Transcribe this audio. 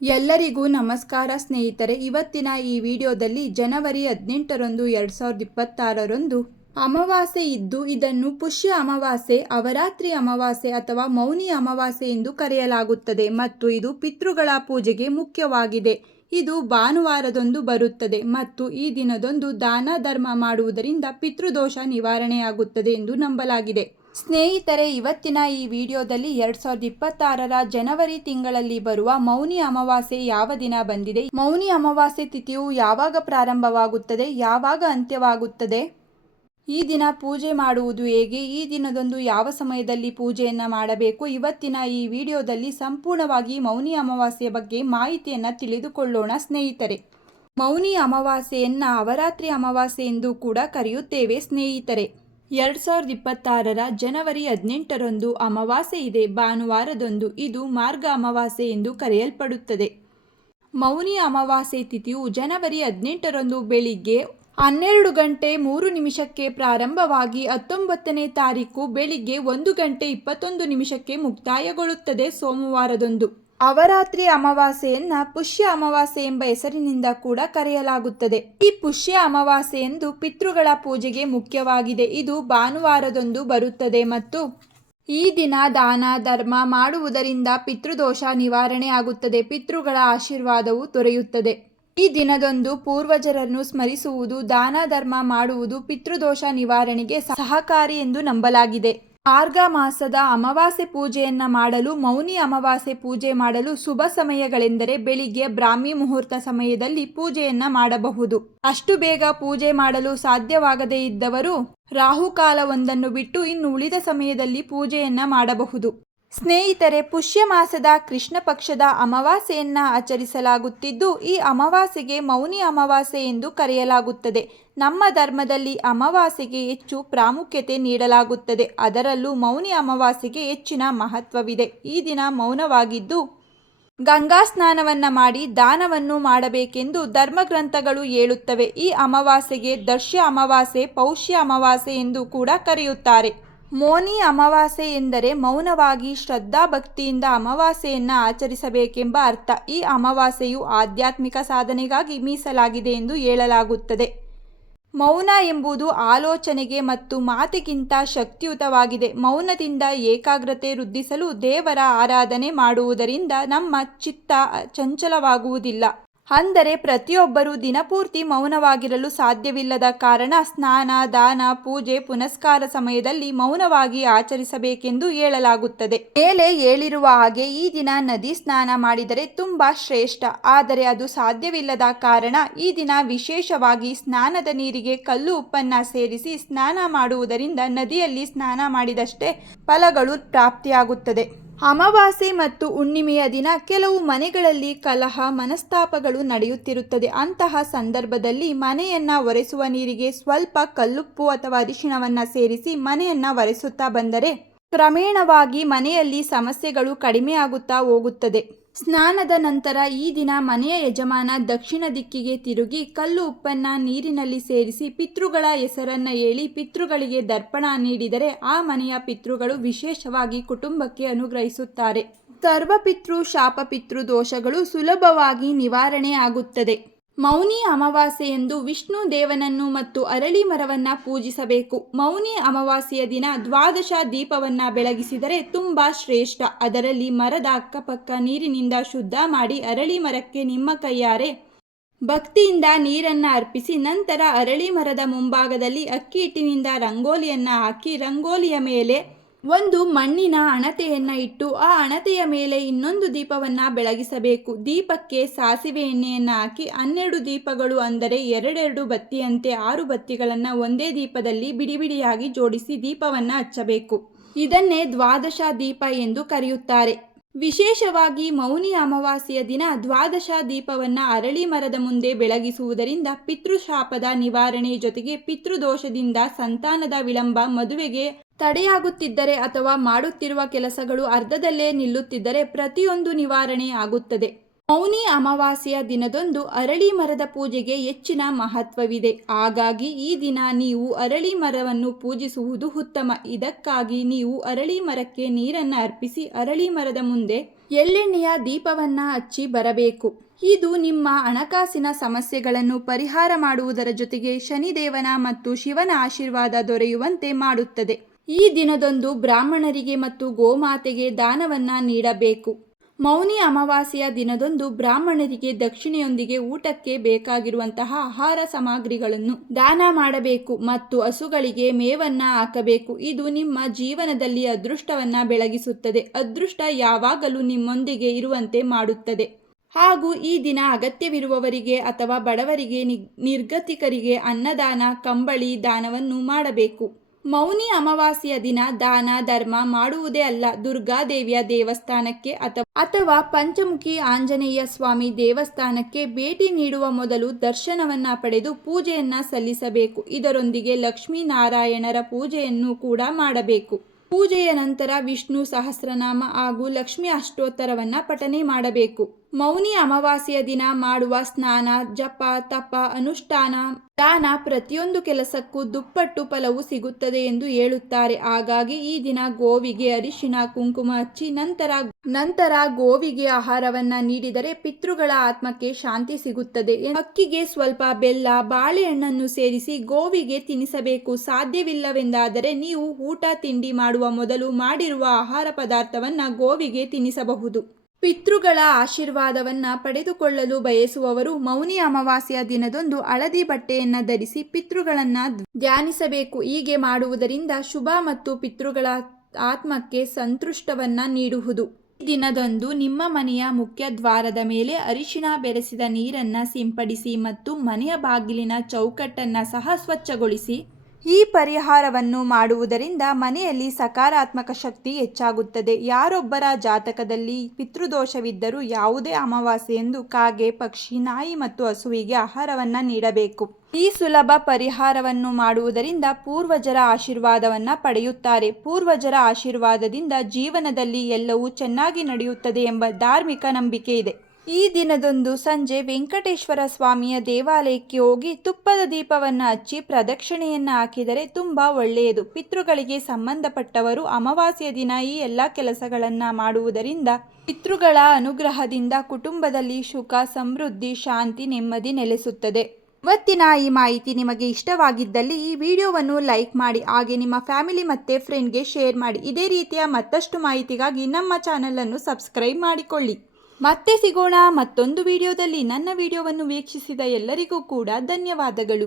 ಎಲ್ಲರಿಗೂ ನಮಸ್ಕಾರ ಸ್ನೇಹಿತರೆ. ಇವತ್ತಿನ ಈ ವಿಡಿಯೋದಲ್ಲಿ ಜನವರಿ 18ರಂದು 2026ರಂದು ಅಮಾವಾಸ್ಯೆ ಇದ್ದು ಇದನ್ನು ಪುಷ್ಯ ಅಮಾವಾಸ್ಯೆ, ಅವರಾತ್ರಿ ಅಮಾವಾಸ್ಯೆ ಅಥವಾ ಮೌನಿ ಅಮಾವಾಸ್ಯೆ ಎಂದು ಕರೆಯಲಾಗುತ್ತದೆ ಮತ್ತು ಇದು ಪಿತೃಗಳ ಪೂಜೆಗೆ ಮುಖ್ಯವಾಗಿದೆ. ಇದು ಭಾನುವಾರದಂದು ಬರುತ್ತದೆ ಮತ್ತು ಈ ದಿನದಂದು ದಾನ ಧರ್ಮ ಮಾಡುವುದರಿಂದ ಪಿತೃದೋಷ ನಿವಾರಣೆಯಾಗುತ್ತದೆ ಎಂದು ನಂಬಲಾಗಿದೆ. ಸ್ನೇಹಿತರೆ, ಇವತ್ತಿನ ಈ ವಿಡಿಯೋದಲ್ಲಿ 2026ರ ಜನವರಿ ತಿಂಗಳಲ್ಲಿ ಬರುವ ಮೌನಿ ಅಮಾವಾಸ್ಯೆ ಯಾವ ದಿನ ಬಂದಿದೆ, ಮೌನಿ ಅಮಾವಾಸ್ಯೆ ತಿಥಿಯು ಯಾವಾಗ ಪ್ರಾರಂಭವಾಗುತ್ತದೆ, ಯಾವಾಗ ಅಂತ್ಯವಾಗುತ್ತದೆ, ಈ ದಿನ ಪೂಜೆ ಮಾಡುವುದು ಹೇಗೆ, ಈ ದಿನದಂದು ಯಾವ ಸಮಯದಲ್ಲಿ ಪೂಜೆಯನ್ನು ಮಾಡಬೇಕು, ಇವತ್ತಿನ ಈ ವಿಡಿಯೋದಲ್ಲಿ ಸಂಪೂರ್ಣವಾಗಿ ಮೌನಿ ಅಮಾವಾಸ್ಯೆಯ ಬಗ್ಗೆ ಮಾಹಿತಿಯನ್ನು ತಿಳಿದುಕೊಳ್ಳೋಣ. ಸ್ನೇಹಿತರೆ, ಮೌನಿ ಅಮಾವಾಸ್ಯೆಯನ್ನ ಅವರಾತ್ರಿ ಅಮಾವಾಸ್ಯೆ ಎಂದು ಕೂಡ ಕರೆಯುತ್ತೇವೆ. ಸ್ನೇಹಿತರೆ, 2026ರ ಜನವರಿ 18ರಂದು ಅಮಾವಾಸ್ಯೆ ಇದೆ, ಭಾನುವಾರದಂದು. ಇದು ಮಾರ್ಗ ಅಮಾವಾಸ್ಯೆ ಎಂದು ಕರೆಯಲ್ಪಡುತ್ತದೆ. ಮೌನಿ ಅಮಾವಾಸ್ಯೆ ತಿಥಿಯು ಜನವರಿ 18ರಂದು ಬೆಳಿಗ್ಗೆ 12:03 ಪ್ರಾರಂಭವಾಗಿ 19ನೇ ತಾರೀಕು ಬೆಳಿಗ್ಗೆ 1:21 ಮುಕ್ತಾಯಗೊಳ್ಳುತ್ತದೆ, ಸೋಮವಾರದಂದು. ಅವರಾತ್ರಿ ಅಮಾವಾಸ್ಯೆಯನ್ನ ಪುಷ್ಯ ಅಮಾವಾಸ್ಯೆ ಎಂಬ ಹೆಸರಿನಿಂದ ಕೂಡ ಕರೆಯಲಾಗುತ್ತದೆ. ಈ ಪುಷ್ಯ ಅಮಾವಾಸ್ಯೆಯಂದು ಪಿತೃಗಳ ಪೂಜೆಗೆ ಮುಖ್ಯವಾಗಿದೆ. ಇದು ಭಾನುವಾರದಂದು ಬರುತ್ತದೆ ಮತ್ತು ಈ ದಿನ ದಾನ ಧರ್ಮ ಮಾಡುವುದರಿಂದ ಪಿತೃದೋಷ ನಿವಾರಣೆ ಆಗುತ್ತದೆ, ಪಿತೃಗಳ ಆಶೀರ್ವಾದವು ದೊರೆಯುತ್ತದೆ. ಈ ದಿನದಂದು ಪೂರ್ವಜರನ್ನು ಸ್ಮರಿಸುವುದು, ದಾನ ಧರ್ಮ ಮಾಡುವುದು ಪಿತೃದೋಷ ನಿವಾರಣೆಗೆ ಸಹಕಾರಿ ಎಂದು ನಂಬಲಾಗಿದೆ. ಮಾರ್ಗ ಮಾಸದ ಅಮಾವಾಸ್ಯೆ ಪೂಜೆಯನ್ನ ಮಾಡಲು, ಮೌನಿ ಅಮಾವಾಸ್ಯೆ ಪೂಜೆ ಮಾಡಲು ಶುಭ ಸಮಯಗಳೆಂದರೆ ಬೆಳಿಗ್ಗೆ ಬ್ರಾಹ್ಮಿ ಮುಹೂರ್ತ ಸಮಯದಲ್ಲಿ ಪೂಜೆಯನ್ನ ಮಾಡಬಹುದು. ಅಷ್ಟು ಬೇಗ ಪೂಜೆ ಮಾಡಲು ಸಾಧ್ಯವಾಗದೇ ಇದ್ದವರು ರಾಹುಕಾಲವೊಂದನ್ನು ಬಿಟ್ಟು ಇನ್ನು ಉಳಿದ ಸಮಯದಲ್ಲಿ ಪೂಜೆಯನ್ನ ಮಾಡಬಹುದು. ಸ್ನೇಹಿತರೆ, ಪುಷ್ಯ ಮಾಸದ ಕೃಷ್ಣ ಪಕ್ಷದ ಅಮಾವಾಸ್ಯೆಯನ್ನ ಆಚರಿಸಲಾಗುತ್ತಿದ್ದು ಈ ಅಮಾವಾಸ್ಯೆಗೆ ಮೌನಿ ಅಮಾವಾಸ್ಯೆ ಎಂದು ಕರೆಯಲಾಗುತ್ತದೆ. ನಮ್ಮ ಧರ್ಮದಲ್ಲಿ ಅಮಾವಾಸ್ಯೆಗೆ ಹೆಚ್ಚು ಪ್ರಾಮುಖ್ಯತೆ ನೀಡಲಾಗುತ್ತದೆ. ಅದರಲ್ಲೂ ಮೌನಿ ಅಮಾವಾಸ್ಯೆಗೆ ಹೆಚ್ಚಿನ ಮಹತ್ವವಿದೆ. ಈ ದಿನ ಮೌನವಾಗಿದ್ದು ಗಂಗಾ ಸ್ನಾನವನ್ನ ಮಾಡಿ ದಾನವನ್ನು ಮಾಡಬೇಕೆಂದು ಧರ್ಮಗ್ರಂಥಗಳು ಹೇಳುತ್ತವೆ. ಈ ಅಮಾವಾಸ್ಯೆಗೆ ದರ್ಶ ಅಮಾವಾಸ್ಯೆ, ಪೌಷ್ಯ ಅಮಾವಾಸ್ಯೆ ಎಂದು ಕೂಡ ಕರೆಯುತ್ತಾರೆ. ಮೌನಿ ಅಮಾವಾಸ್ಯೆ ಎಂದರೆ ಮೌನವಾಗಿ ಶ್ರದ್ಧಾ ಭಕ್ತಿಯಿಂದ ಅಮಾವಾಸ್ಯೆಯನ್ನು ಆಚರಿಸಬೇಕೆಂಬ ಅರ್ಥ. ಈ ಅಮಾವಾಸ್ಯೆಯು ಆಧ್ಯಾತ್ಮಿಕ ಸಾಧನೆಗಾಗಿ ಮೀಸಲಾಗಿದೆ ಎಂದು ಹೇಳಲಾಗುತ್ತದೆ. ಮೌನ ಎಂಬುದು ಆಲೋಚನೆಗೆ ಮತ್ತು ಮಾತಿಗಿಂತ ಶಕ್ತಿಯುತವಾಗಿದೆ. ಮೌನದಿಂದ ಏಕಾಗ್ರತೆ ವೃದ್ಧಿಸಲು ದೇವರ ಆರಾಧನೆ ಮಾಡುವುದರಿಂದ ನಮ್ಮ ಚಿತ್ತ ಚಂಚಲವಾಗುವುದಿಲ್ಲ. ಅಂದರೆ ಪ್ರತಿಯೊಬ್ಬರೂ ದಿನಪೂರ್ತಿ ಮೌನವಾಗಿರಲು ಸಾಧ್ಯವಿಲ್ಲದ ಕಾರಣ ಸ್ನಾನ, ದಾನ, ಪೂಜೆ, ಪುನಸ್ಕಾರ ಸಮಯದಲ್ಲಿ ಮೌನವಾಗಿ ಆಚರಿಸಬೇಕೆಂದು ಹೇಳಲಾಗುತ್ತದೆ. ಮೇಲೆ ಹೇಳಿರುವ ಹಾಗೆ ಈ ದಿನ ನದಿ ಸ್ನಾನ ಮಾಡಿದರೆ ತುಂಬಾ ಶ್ರೇಷ್ಠ. ಆದರೆ ಅದು ಸಾಧ್ಯವಿಲ್ಲದ ಕಾರಣ ಈ ದಿನ ವಿಶೇಷವಾಗಿ ಸ್ನಾನದ ನೀರಿಗೆ ಕಲ್ಲು ಉಪ್ಪನ್ನ ಸೇರಿಸಿ ಸ್ನಾನ ಮಾಡುವುದರಿಂದ ನದಿಯಲ್ಲಿ ಸ್ನಾನ ಮಾಡಿದಷ್ಟೇ ಫಲಗಳು ಪ್ರಾಪ್ತಿಯಾಗುತ್ತದೆ. ಅಮಾವಾಸ್ಯೆ ಮತ್ತು ಹುಣ್ಣಿಮೆಯ ದಿನ ಕೆಲವು ಮನೆಗಳಲ್ಲಿ ಕಲಹ, ಮನಸ್ತಾಪಗಳು ನಡೆಯುತ್ತಿರುತ್ತದೆ. ಅಂತಹ ಸಂದರ್ಭದಲ್ಲಿ ಮನೆಯನ್ನ ಒರೆಸುವ ನೀರಿಗೆ ಸ್ವಲ್ಪ ಕಲ್ಲುಪ್ಪು ಅಥವಾ ಅರಿಶಿಣವನ್ನ ಸೇರಿಸಿ ಮನೆಯನ್ನ ಒರೆಸುತ್ತಾ ಬಂದರೆ ಕ್ರಮೇಣವಾಗಿ ಮನೆಯಲ್ಲಿ ಸಮಸ್ಯೆಗಳು ಕಡಿಮೆಯಾಗುತ್ತಾ ಹೋಗುತ್ತದೆ. ಸ್ನಾನದ ನಂತರ ಈ ದಿನ ಮನೆಯ ಯಜಮಾನ ದಕ್ಷಿಣ ದಿಕ್ಕಿಗೆ ತಿರುಗಿ ಕಲ್ಲು ಉಪ್ಪನ್ನ ನೀರಿನಲ್ಲಿ ಸೇರಿಸಿ ಪಿತೃಗಳ ಹೆಸರನ್ನ ಹೇಳಿ ಪಿತೃಗಳಿಗೆ ದರ್ಪಣ ನೀಡಿದರೆ ಆ ಮನೆಯ ಪಿತೃಗಳು ವಿಶೇಷವಾಗಿ ಕುಟುಂಬಕ್ಕೆ ಅನುಗ್ರಹಿಸುತ್ತಾರೆ. ಸರ್ವಪಿತೃ ಶಾಪ ಪಿತೃ ದೋಷಗಳು ಸುಲಭವಾಗಿ ನಿವಾರಣೆ ಆಗುತ್ತದೆ. ಮೌನಿ ಅಮಾವಾಸ್ಯೆಯಂದು ವಿಷ್ಣು ದೇವನನ್ನು ಮತ್ತು ಅರಳಿ ಮರವನ್ನ ಪೂಜಿಸಬೇಕು. ಮೌನಿ ಅಮಾವಾಸ್ಯೆಯ ದಿನ 12 ದೀಪವನ್ನ ಬೆಳಗಿಸಿದರೆ ತುಂಬಾ ಶ್ರೇಷ್ಠ. ಅದರಲ್ಲಿ ಮರದ ಅಕ್ಕಪಕ್ಕ ನೀರಿನಿಂದ ಶುದ್ಧ ಮಾಡಿ ಅರಳಿ ಮರಕ್ಕೆ ನಿಮ್ಮ ಕೈಯಾರೆ ಭಕ್ತಿಯಿಂದ ನೀರನ್ನ ಅರ್ಪಿಸಿ ನಂತರ ಅರಳಿ ಮರದ ಮುಂಭಾಗದಲ್ಲಿ ಅಕ್ಕಿ ಹಿಟ್ಟಿನಿಂದ ರಂಗೋಲಿಯನ್ನ ಹಾಕಿ ರಂಗೋಲಿಯ ಮೇಲೆ ಒಂದು ಮಣ್ಣಿನ ಹಣತೆಯನ್ನ ಇಟ್ಟು ಆ ಹಣತೆಯ ಮೇಲೆ ಇನ್ನೊಂದು ದೀಪವನ್ನ ಬೆಳಗಿಸಬೇಕು. ದೀಪಕ್ಕೆ ಸಾಸಿವೆ ಎಣ್ಣೆಯನ್ನ ಹಾಕಿ 12 ದೀಪಗಳು ಅಂದರೆ 2 ಬತ್ತಿಯಂತೆ 6 ಬತ್ತಿಗಳನ್ನು ಒಂದೇ ದೀಪದಲ್ಲಿ ಬಿಡಿಬಿಡಿಯಾಗಿ ಜೋಡಿಸಿ ದೀಪವನ್ನ ಹಚ್ಚಬೇಕು. ಇದನ್ನೇ 12 ದೀಪ ಎಂದು ಕರೆಯುತ್ತಾರೆ. ವಿಶೇಷವಾಗಿ ಮೌನಿ ಅಮಾವಾಸ್ಯೆಯ ದಿನ 12 ದೀಪವನ್ನ ಅರಳಿ ಮರದ ಮುಂದೆ ಬೆಳಗಿಸುವುದರಿಂದ ಪಿತೃಶಾಪದ ನಿವಾರಣೆ ಜೊತೆಗೆ ಪಿತೃದೋಷದಿಂದ ಸಂತಾನದ ವಿಳಂಬ, ಮದುವೆಗೆ ತಡೆಯಾಗುತ್ತಿದ್ದರೆ ಅಥವಾ ಮಾಡುತ್ತಿರುವ ಕೆಲಸಗಳು ಅರ್ಧದಲ್ಲೇ ನಿಲ್ಲುತ್ತಿದ್ದರೆ ಪ್ರತಿಯೊಂದು ನಿವಾರಣೆ ಆಗುತ್ತದೆ. ಮೌನಿ ಅಮಾವಾಸ್ಯೆಯ ದಿನದಂದು ಅರಳಿ ಮರದ ಪೂಜೆಗೆ ಹೆಚ್ಚಿನ ಮಹತ್ವವಿದೆ. ಹಾಗಾಗಿ ಈ ದಿನ ನೀವು ಅರಳಿ ಮರವನ್ನು ಪೂಜಿಸುವುದು ಉತ್ತಮ. ಇದಕ್ಕಾಗಿ ನೀವು ಅರಳಿ ಮರಕ್ಕೆ ನೀರನ್ನು ಅರ್ಪಿಸಿ ಅರಳಿ ಮರದ ಮುಂದೆ ಎಳ್ಳೆಣ್ಣೆಯ ದೀಪವನ್ನು ಹಚ್ಚಿ ಬರಬೇಕು. ಇದು ನಿಮ್ಮ ಹಣಕಾಸಿನ ಸಮಸ್ಯೆಗಳನ್ನು ಪರಿಹಾರ ಮಾಡುವುದರ ಜೊತೆಗೆ ಶನಿದೇವನ ಮತ್ತು ಶಿವನ ಆಶೀರ್ವಾದ ದೊರೆಯುವಂತೆ ಮಾಡುತ್ತದೆ. ಈ ದಿನದಂದು ಬ್ರಾಹ್ಮಣರಿಗೆ ಮತ್ತು ಗೋಮಾತೆಗೆ ದಾನವನ್ನು ನೀಡಬೇಕು. ಮೌನಿ ಅಮಾವಾಸ್ಯೆಯ ದಿನದಂದು ಬ್ರಾಹ್ಮಣರಿಗೆ ದಕ್ಷಿಣೆಯೊಂದಿಗೆ ಊಟಕ್ಕೆ ಬೇಕಾಗಿರುವಂತಹ ಆಹಾರ ಸಾಮಗ್ರಿಗಳನ್ನು ದಾನ ಮಾಡಬೇಕು ಮತ್ತು ಹಸುಗಳಿಗೆ ಮೇವನ್ನ ಹಾಕಬೇಕು. ಇದು ನಿಮ್ಮ ಜೀವನದಲ್ಲಿ ಅದೃಷ್ಟವನ್ನ ಬೆಳಗಿಸುತ್ತದೆ. ಅದೃಷ್ಟ ಯಾವಾಗಲೂ ನಿಮ್ಮೊಂದಿಗೆ ಇರುವಂತೆ ಮಾಡುತ್ತದೆ. ಹಾಗೂ ಈ ದಿನ ಅಗತ್ಯವಿರುವವರಿಗೆ ಅಥವಾ ಬಡವರಿಗೆ, ನಿರ್ಗತಿಕರಿಗೆ ಅನ್ನದಾನ, ಕಂಬಳಿ ದಾನವನ್ನು ಮಾಡಬೇಕು. ಮೌನಿ ಅಮಾವಾಸ್ಯೆಯ ದಿನ ದಾನ ಧರ್ಮ ಮಾಡುವುದೇ ಅಲ್ಲ, ದುರ್ಗಾದೇವಿಯ ದೇವಸ್ಥಾನಕ್ಕೆ ಅಥವಾ ಪಂಚಮುಖಿ ಆಂಜನೇಯ ಸ್ವಾಮಿ ದೇವಸ್ಥಾನಕ್ಕೆ ಭೇಟಿ ನೀಡುವ ಮೊದಲು ದರ್ಶನವನ್ನ ಪಡೆದು ಪೂಜೆಯನ್ನ ಸಲ್ಲಿಸಬೇಕು. ಇದರೊಂದಿಗೆ ಲಕ್ಷ್ಮೀನಾರಾಯಣರ ಪೂಜೆಯನ್ನು ಕೂಡ ಮಾಡಬೇಕು. ಪೂಜೆಯ ನಂತರ ವಿಷ್ಣು ಸಹಸ್ರನಾಮ ಹಾಗೂ ಲಕ್ಷ್ಮಿ ಅಷ್ಟೋತ್ತರವನ್ನ ಪಠನೆ ಮಾಡಬೇಕು. ಮೌನಿ ಅಮಾವಾಸ್ಯೆಯ ದಿನ ಮಾಡುವ ಸ್ನಾನ, ಜಪ, ತಪ, ಅನುಷ್ಠಾನ, ದಾನ ಪ್ರತಿಯೊಂದು ಕೆಲಸಕ್ಕೂ ದುಪ್ಪಟ್ಟು ಫಲವು ಸಿಗುತ್ತದೆ ಎಂದು ಹೇಳುತ್ತಾರೆ. ಹಾಗಾಗಿ ಈ ದಿನ ಗೋವಿಗೆ ಅರಿಶಿಣ ಕುಂಕುಮ ಹಚ್ಚಿ ನಂತರ ಗೋವಿಗೆ ಆಹಾರವನ್ನ ನೀಡಿದರೆ ಪಿತೃಗಳ ಆತ್ಮಕ್ಕೆ ಶಾಂತಿ ಸಿಗುತ್ತದೆ. ಅಕ್ಕಿಗೆ ಸ್ವಲ್ಪ ಬೆಲ್ಲ, ಬಾಳೆಹಣ್ಣನ್ನು ಸೇರಿಸಿ ಗೋವಿಗೆ ತಿನ್ನಿಸಬೇಕು. ಸಾಧ್ಯವಿಲ್ಲವೆಂದಾದರೆ ನೀವು ಊಟ ತಿಂಡಿ ಮಾಡುವ ಮೊದಲು ಮಾಡಿರುವ ಆಹಾರ ಪದಾರ್ಥವನ್ನ ಗೋವಿಗೆ ತಿನ್ನಿಸಬಹುದು. ಪಿತೃಗಳ ಆಶೀರ್ವಾದವನ್ನ ಪಡೆದುಕೊಳ್ಳಲು ಬಯಸುವವರು ಮೌನಿ ಅಮಾವಾಸ್ಯೆಯ ದಿನದಂದು ಹಳದಿ ಬಟ್ಟೆಯನ್ನ ಧರಿಸಿ ಪಿತೃಗಳನ್ನ ಧ್ಯಾನಿಸಬೇಕು. ಹೀಗೆ ಮಾಡುವುದರಿಂದ ಶುಭ ಮತ್ತು ಪಿತೃಗಳ ಆತ್ಮಕ್ಕೆ ಸಂತೃಷ್ಟವನ್ನ ನೀಡುವುದು. ಈ ದಿನದಂದು ನಿಮ್ಮ ಮನೆಯ ಮುಖ್ಯ ದ್ವಾರದ ಮೇಲೆ ಅರಿಶಿಣ ಬೆರೆಸಿದ ನೀರನ್ನ ಸಿಂಪಡಿಸಿ ಮತ್ತು ಮನೆಯ ಬಾಗಿಲಿನ ಚೌಕಟ್ಟನ್ನ ಸಹ ಸ್ವಚ್ಛಗೊಳಿಸಿ. ಈ ಪರಿಹಾರವನ್ನು ಮಾಡುವುದರಿಂದ ಮನೆಯಲ್ಲಿ ಸಕಾರಾತ್ಮಕ ಶಕ್ತಿ ಹೆಚ್ಚಾಗುತ್ತದೆ. ಯಾರೊಬ್ಬರ ಜಾತಕದಲ್ಲಿ ಪಿತೃದೋಷವಿದ್ದರೂ ಯಾವುದೇ ಅಮಾವಾಸ್ಯೆಯಂದು ಕಾಗೆ, ಪಕ್ಷಿ, ನಾಯಿ ಮತ್ತು ಹಸುವಿಗೆ ಆಹಾರವನ್ನು ನೀಡಬೇಕು. ಈ ಸುಲಭ ಪರಿಹಾರವನ್ನು ಮಾಡುವುದರಿಂದ ಪೂರ್ವಜರ ಆಶೀರ್ವಾದವನ್ನು ಪಡೆಯುತ್ತಾರೆ. ಪೂರ್ವಜರ ಆಶೀರ್ವಾದದಿಂದ ಜೀವನದಲ್ಲಿ ಎಲ್ಲವೂ ಚೆನ್ನಾಗಿ ನಡೆಯುತ್ತದೆ ಎಂಬ ಧಾರ್ಮಿಕ ನಂಬಿಕೆ ಇದೆ. ಈ ದಿನದಂದು ಸಂಜೆ ವೆಂಕಟೇಶ್ವರ ಸ್ವಾಮಿಯ ದೇವಾಲಯಕ್ಕೆ ಹೋಗಿ ತುಪ್ಪದ ದೀಪವನ್ನು ಹಚ್ಚಿ ಪ್ರದಕ್ಷಿಣೆಯನ್ನು ಹಾಕಿದರೆ ತುಂಬ ಒಳ್ಳೆಯದು. ಪಿತೃಗಳಿಗೆ ಸಂಬಂಧಪಟ್ಟವರು ಅಮಾವಾಸ್ಯೆಯ ದಿನ ಈ ಎಲ್ಲ ಕೆಲಸಗಳನ್ನು ಮಾಡುವುದರಿಂದ ಪಿತೃಗಳ ಅನುಗ್ರಹದಿಂದ ಕುಟುಂಬದಲ್ಲಿ ಸುಖ, ಸಮೃದ್ಧಿ, ಶಾಂತಿ, ನೆಮ್ಮದಿ ನೆಲೆಸುತ್ತದೆ. ಇವತ್ತಿನ ಈ ಮಾಹಿತಿ ನಿಮಗೆ ಇಷ್ಟವಾಗಿದ್ದಲ್ಲಿ ಈ ವಿಡಿಯೋವನ್ನು ಲೈಕ್ ಮಾಡಿ, ಹಾಗೆ ನಿಮ್ಮ ಫ್ಯಾಮಿಲಿ ಮತ್ತು ಫ್ರೆಂಡ್ಗೆ ಶೇರ್ ಮಾಡಿ. ಇದೇ ರೀತಿಯ ಮತ್ತಷ್ಟು ಮಾಹಿತಿಗಾಗಿ ನಮ್ಮ ಚಾನಲನ್ನು ಸಬ್ಸ್ಕ್ರೈಬ್ ಮಾಡಿಕೊಳ್ಳಿ. ಮತ್ತೆ ಸಿಗೋಣ ಮತ್ತೊಂದು ವಿಡಿಯೋದಲ್ಲಿ. ನನ್ನ ವಿಡಿಯೋವನ್ನು ವೀಕ್ಷಿಸಿದ ಎಲ್ಲರಿಗೂ ಕೂಡ ಧನ್ಯವಾದಗಳು.